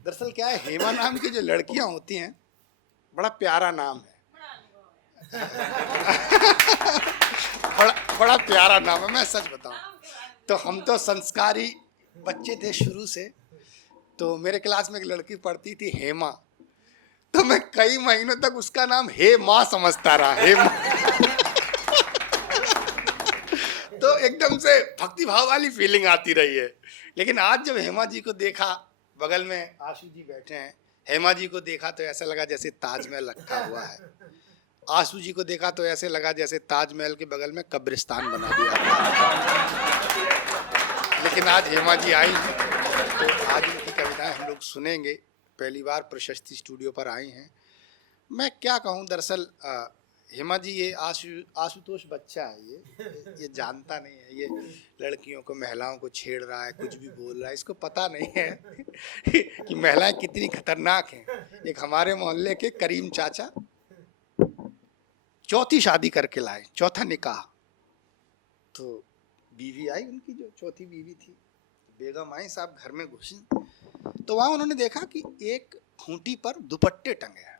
दरअसल क्या है, हेमा नाम की जो लड़कियां होती हैं, बड़ा प्यारा नाम है। बड़ा बड़ा प्यारा नाम है, मैं सच बताऊं तो हम तो संस्कारी बच्चे थे शुरू से। तो मेरे क्लास में एक लड़की पढ़ती थी हेमा, तो मैं कई महीनों तक उसका नाम हे माँ समझता रहा, हे माँ। तो एकदम से भक्ति भाव वाली फीलिंग आती रही है। लेकिन आज जब हेमा जी को देखा, बगल में आशु जी बैठे हैं, हेमा जी को देखा तो ऐसा लगा जैसे ताजमहल रखा हुआ है। आशु जी को देखा तो ऐसे लगा जैसे ताजमहल के बगल में कब्रिस्तान बना दिया। लेकिन आज हेमा जी आई हैं, तो आज उनकी कविताएं हम लोग सुनेंगे। पहली बार प्रशस्ति स्टूडियो पर आई हैं। मैं क्या कहूँ, दरअसल हेमा जी, ये आशुतोष बच्चा है, ये जानता नहीं है, ये लड़कियों को, महिलाओं को छेड़ रहा है, कुछ भी बोल रहा है। इसको पता नहीं है कि महिलाएं कितनी खतरनाक हैं। एक हमारे मोहल्ले के करीम चाचा चौथी शादी करके लाए, चौथा निकाह। तो बीवी आई उनकी, जो चौथी बीवी थी, बेगम आई, साहब घर में घुसी तो वहां उन्होंने देखा कि एक खूंटी पर दुपट्टे टंगे हैं।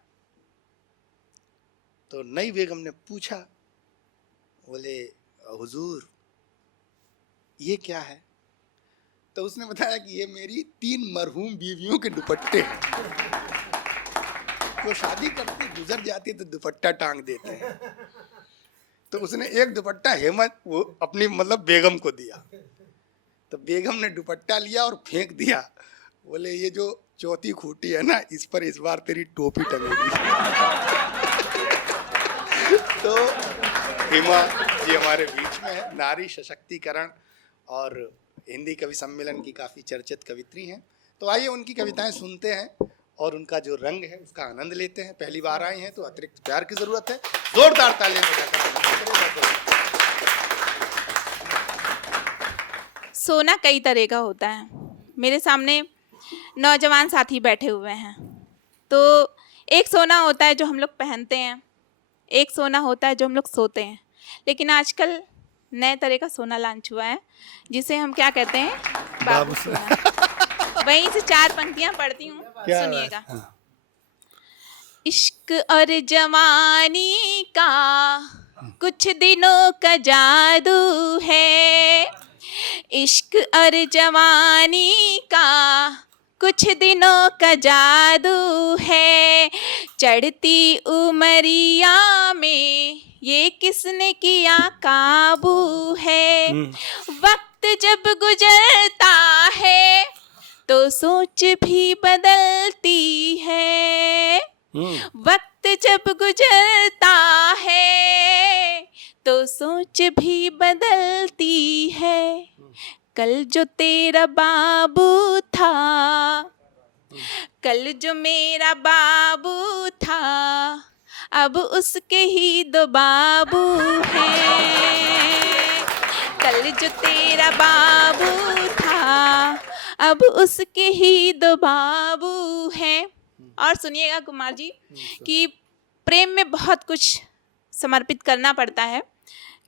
तो नई बेगम ने पूछा, बोले हुजूर ये क्या है? तो उसने बताया कि ये मेरी 3 मरहूम बीवियों के दुपट्टे हैं। वो शादी करती गुजर जाती तो दुपट्टा टांग देते हैं। तो उसने एक दुपट्टा हेमंत वो अपनी मतलब बेगम को दिया। तो बेगम ने दुपट्टा लिया और फेंक दिया। बोले ये जो चौथी खूंटी है ना, इस पर इस बार तेरी टोपी टंगेगी। तो हेमा जी हमारे बीच में है, नारी सशक्तिकरण और हिंदी कवि सम्मेलन की काफ़ी चर्चित कवित्री हैं। तो आइए उनकी कविताएं सुनते हैं और उनका जो रंग है उसका आनंद लेते हैं। पहली बार आए हैं तो अतिरिक्त प्यार की ज़रूरत है। जोरदार तालियां बजाकर। सोना कई तरह का होता है। मेरे सामने नौजवान साथी बैठे हुए हैं। तो एक सोना होता है जो हम लोग पहनते हैं, एक सोना होता है जो हम लोग सोते हैं। लेकिन आजकल नए तरह का सोना लॉन्च हुआ है, जिसे हम क्या कहते हैं, बाबू सोना। वहीं से 4 पंक्तियां पढ़ती हूँ, सुनिएगा। इश्क और जवानी का कुछ दिनों का जादू है, इश्क और जवानी का कुछ दिनों का जादू है, चढ़ती उमरिया में ये किसने किया काबू है। वक्त जब गुजरता है तो सोच भी बदलती है, वक्त जब गुजरता है तो सोच भी बदलती है। कल जो तेरा बाबू था, कल जो मेरा बाबू था, अब उसके ही 2 बाबू हैं। कल जो तेरा बाबू था, अब उसके ही 2 बाबू हैं। और सुनिएगा कुमार जी कि प्रेम में बहुत कुछ समर्पित करना पड़ता है,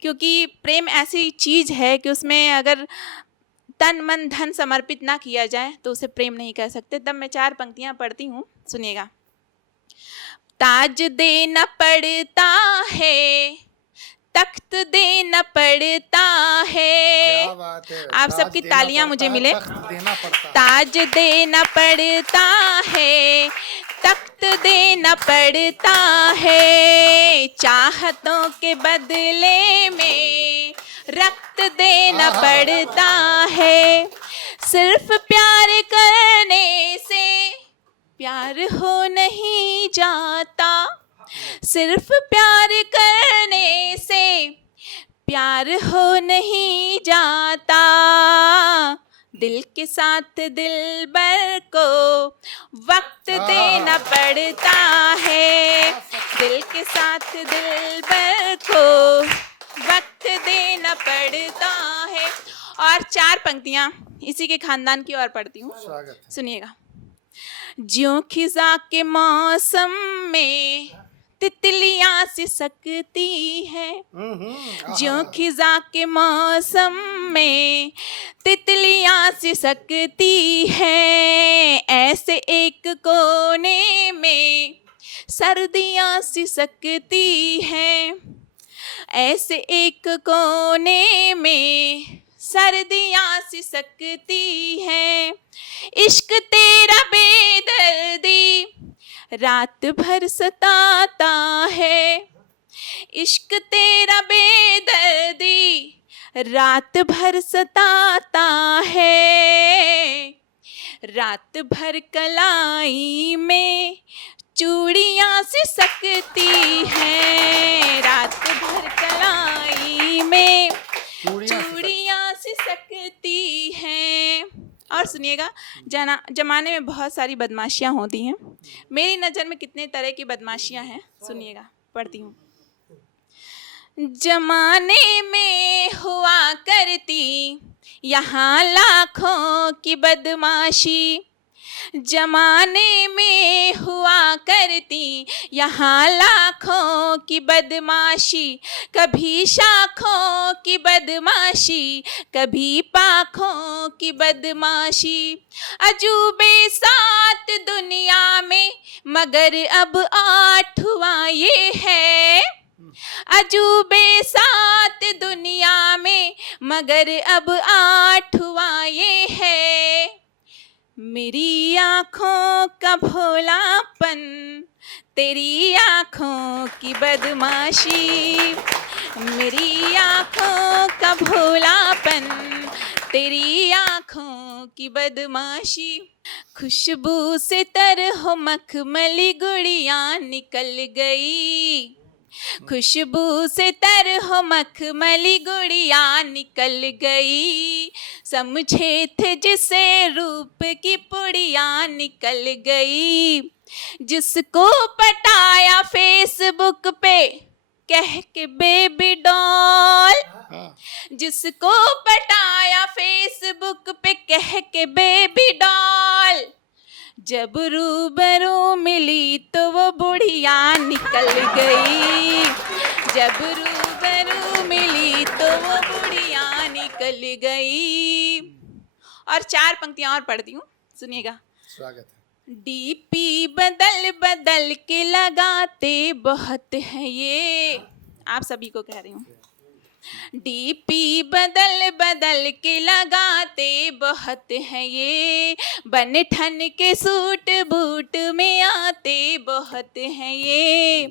क्योंकि प्रेम ऐसी चीज़ है कि उसमें अगर तन मन धन समर्पित ना किया जाए तो उसे प्रेम नहीं कह सकते। तब मैं 4 पंक्तियां पढ़ती हूँ, सुनिएगा। ताज देना पड़ता है, तख्त देना पड़ता है। आप सबकी तालियां मुझे मिले। ताज देना पड़ता है, तख्त देना पड़ता है, चाहतों के बदले में रक्त देना पड़ता है। सिर्फ प्यार करने से प्यार हो नहीं जाता, सिर्फ प्यार करने से प्यार हो नहीं जाता। दिल के साथ दिलबर को वक्त देना पड़ता है, दिल के साथ दिलबर को वक्त देना पड़ता है। और 4 पंक्तियां इसी के खानदान की ओर पढ़ती हूँ, सुनिएगा। ज्यों खिजा के मौसम में तितलियां सी सकती है, ज्यों खिजा के मौसम में तितलियां सी सकती है, ऐसे एक कोने में सर्दियाँ सिसकती हैं, ऐसे एक कोने में सर्दियाँ सिसकती हैं। इश्क तेरा बेदर्दी रात भर सताता है, इश्क तेरा बेदर्दी रात भर सताता है। रात भर कलाई में चूड़ियाँ सिसकती हैं, रात भर कलाई में चूड़ियाँ सिसकती हैं। और सुनिएगा, जमाने में बहुत सारी बदमाशियाँ होती हैं। मेरी नज़र में कितने तरह की बदमाशियाँ हैं, सुनिएगा, पढ़ती हूँ। जमाने में हुआ करती यहाँ लाखों की बदमाशी, जमाने में हुआ करती यहाँ लाखों की बदमाशी। कभी शाखों की बदमाशी, कभी पाखों की बदमाशी। अजूबे सात दुनिया में मगर अब आठवां ये है, अजूबे सात दुनिया में मगर अब आठवां ये है। मेरी आँखों का भोलापन, तेरी आँखों की बदमाशी, मेरी आँखों का भोलापन, तेरी आँखों की बदमाशी। खुशबू से तरह मखमली गुड़िया निकल गई, खुशबू से तरह मखमली गुड़िया निकल गई। समझे थे जिसे रूप की पुड़िया निकल गई। जिसको पटाया फेसबुक पे कह के बेबी डॉल, जिसको पटाया फेसबुक पे कह के बेबी डॉल, जब रूबरू मिली तो वो बुढ़िया निकल गई, जब रूबरू मिली तो वो बुढ़िया निकल गई। और चार पंक्तियां और पढ़ती हूँ, सुनिएगा। स्वागत है। डीपी बदल बदल के लगाते बहुत है ये, आप सभी को कह रही हूँ। डीपी बदल बदल के लगाते बहुत है ये, बन ठन के सूट बूट में आते बहुत है ये।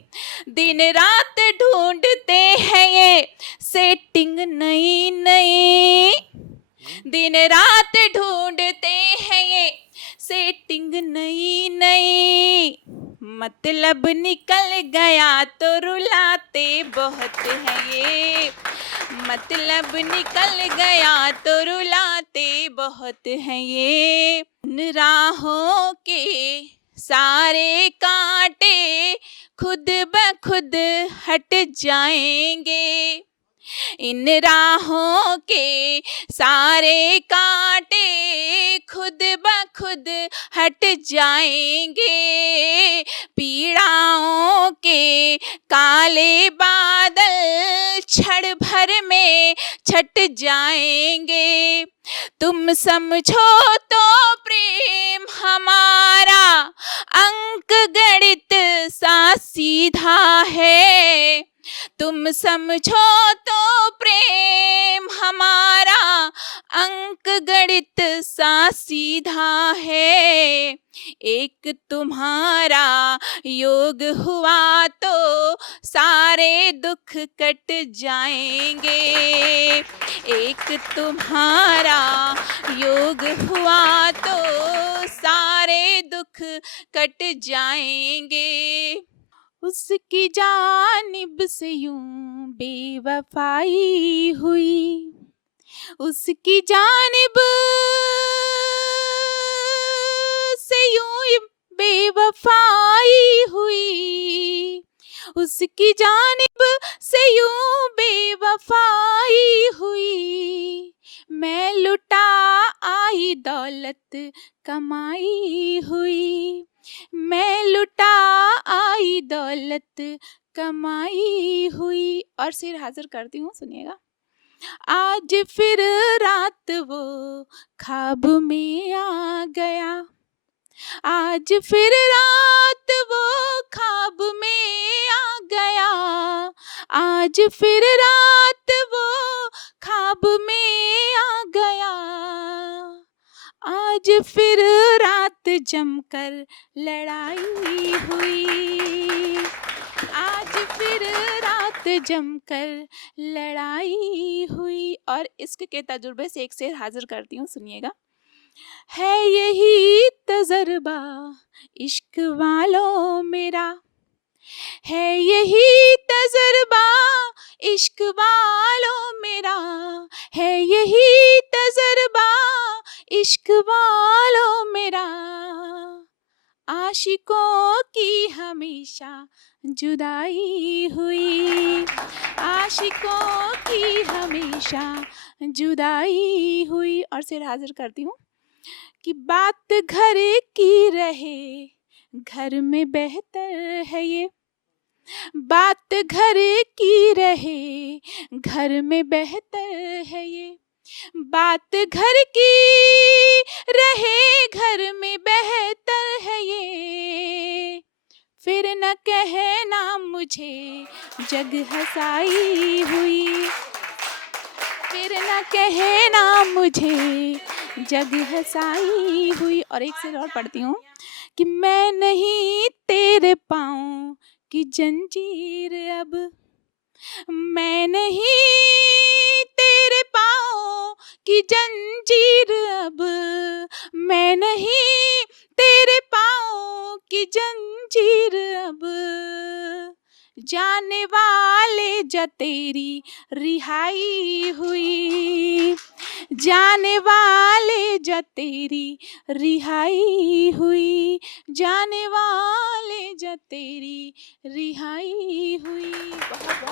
दिन रात ढूंढते हैं ये सेटिंग नई नई, दिन रात ढूंढते हैं ये सेटिंग नई नई। मतलब निकल गया तो रुलाते बहुत है ये, मतलब निकल गया तो रुलाते बहुत है ये। इन राहों के सारे कांटे खुद ब खुद हट जाएंगे, इन राहों के सारे कांटे खुद ब खुद हट जाएंगे। पीड़ाओं के काले बादल क्षण भर में छट जाएंगे। तुम समझो तो प्रेम हमारा अंक गणित सा सीधा है, तुम समझो तो प्रेम हमारा अंक गणित सा सीधा है। एक तुम्हारा योग हुआ तो सारे दुख कट जाएंगे, एक तुम्हारा योग हुआ तो सारे दुख कट जाएंगे। उसकी जानिब से यूं बेवफाई हुई, उसकी जानिब से यूं बेवफाई हुई, उसकी जानिब से यूं बेवफाई हुई। मैं लुटा आई दौलत कमाई हुई, मैं लुटा आई दौलत कमाई हुई। और सिर हाजिर करती हूँ, सुनिएगा। आज फिर रात वो ख्वाब में आ गया, आज फिर रात वो ख्वाब में आ गया, आज फिर रात वो ख्वाब में आ गया, आज फिर रात जमकर लड़ाई हुई, आज फिर रात जमकर लड़ाई हुई। और इश्क के तजुर्बे से एक शेर हाजिर करती हूँ, सुनिएगा। है यही तजर्बा इश्क वालों मेरा, है यही तजर्बा इश्क वालों मेरा, है यही तजर्बा इश्क वालों मेरा, आशिकों की हमेशा जुदाई हुई, आशिकों की हमेशा जुदाई हुई। और शेर हाजिर करती हूँ कि बात घर की रहे घर में बेहतर है ये, बात घर की रहे घर में बेहतर है ये, बात घर की रहे घर में बेहतर है ये, फिर न कहना मुझे जग हंसाई हुई, फिर न कहना मुझे जग हंसाई हुई। और एक से और पढ़ती हूँ कि मैं नहीं तेरे पाँव की जंजीर अब, मैं नहीं तेरे पाँव की जंजीर अब, मैं नहीं तेरे पाँव की जंजीर अब, जाने वाले जा तेरी रिहाई हुई, जाने वाले जा तेरी रिहाई हुई, जाने वाले जा तेरी रिहाई हुई। बहुत